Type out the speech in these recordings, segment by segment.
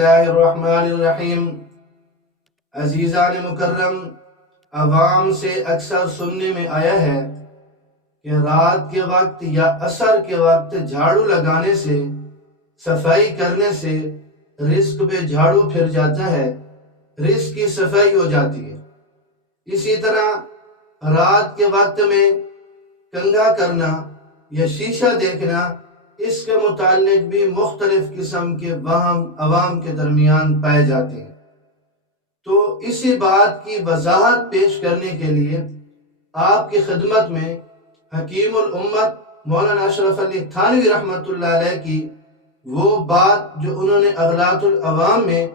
اللہ الرحمن الرحیم۔ عزیزان مکرم، عوام سے اکثر سننے میں آیا ہے کہ رات کے وقت یا عصر کے وقت جھاڑو لگانے سے، صفائی کرنے سے رزق پہ جھاڑو پھر جاتا ہے، رزق کی صفائی ہو جاتی ہے۔ اسی طرح رات کے وقت میں کنگھا کرنا یا شیشہ دیکھنا، اس کے متعلق بھی مختلف قسم کے وہم عوام کے درمیان پائے جاتے ہیں۔ تو اسی بات کی وضاحت پیش کرنے کے لیے آپ کی خدمت میں حکیم الامت مولانا اشرف علی تھانوی رحمۃ اللہ علیہ کی وہ بات جو انہوں نے اغلاط العوام میں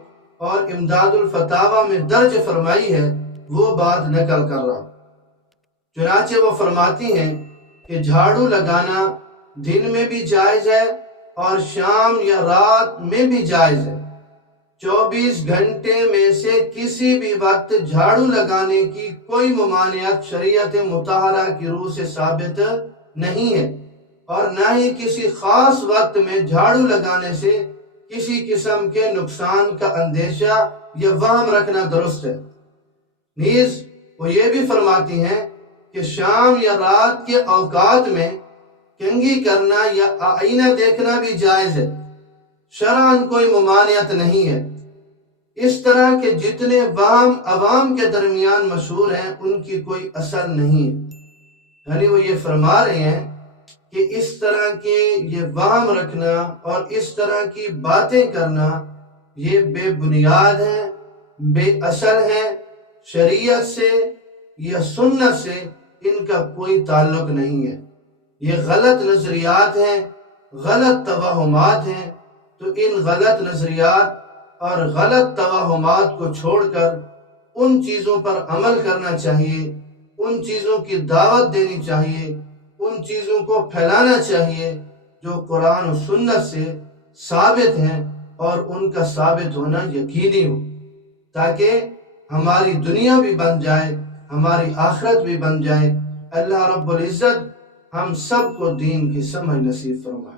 اور امداد الفتاوی میں درج فرمائی ہے، وہ بات نقل کر رہا ہوں۔ چنانچہ وہ فرماتی ہیں کہ جھاڑو لگانا دن میں بھی جائز ہے اور شام یا رات میں بھی جائز ہے۔ 24 گھنٹے میں سے کسی بھی وقت جھاڑو لگانے کی کوئی ممانعت شریعت مطہرہ کی روح سے ثابت نہیں ہے، اور نہ ہی کسی خاص وقت میں جھاڑو لگانے سے کسی قسم کے نقصان کا اندیشہ یا وہم رکھنا درست ہے۔ نیز وہ یہ بھی فرماتی ہیں کہ شام یا رات کے اوقات میں کنگھی کرنا یا آئینہ دیکھنا بھی جائز ہے، شرعاً کوئی ممانعت نہیں ہے۔ اس طرح کے جتنے وہم عوام کے درمیان مشہور ہیں، ان کی کوئی اصل نہیں ہے۔ یعنی وہ یہ فرما رہے ہیں کہ اس طرح کے یہ وہم رکھنا اور اس طرح کی باتیں کرنا، یہ بے بنیاد ہیں، بے اصل ہیں، شریعت سے یا سنت سے ان کا کوئی تعلق نہیں ہے۔ یہ غلط نظریات ہیں، غلط توہمات ہیں۔ تو ان غلط نظریات اور غلط توہمات کو چھوڑ کر ان چیزوں پر عمل کرنا چاہیے، ان چیزوں کی دعوت دینی چاہیے، ان چیزوں کو پھیلانا چاہیے جو قرآن و سنت سے ثابت ہیں اور ان کا ثابت ہونا یقینی ہو، تاکہ ہماری دنیا بھی بن جائے، ہماری آخرت بھی بن جائے۔ اللہ رب العزت ہم سب کو دین کی سمجھ نصیب فرمائے۔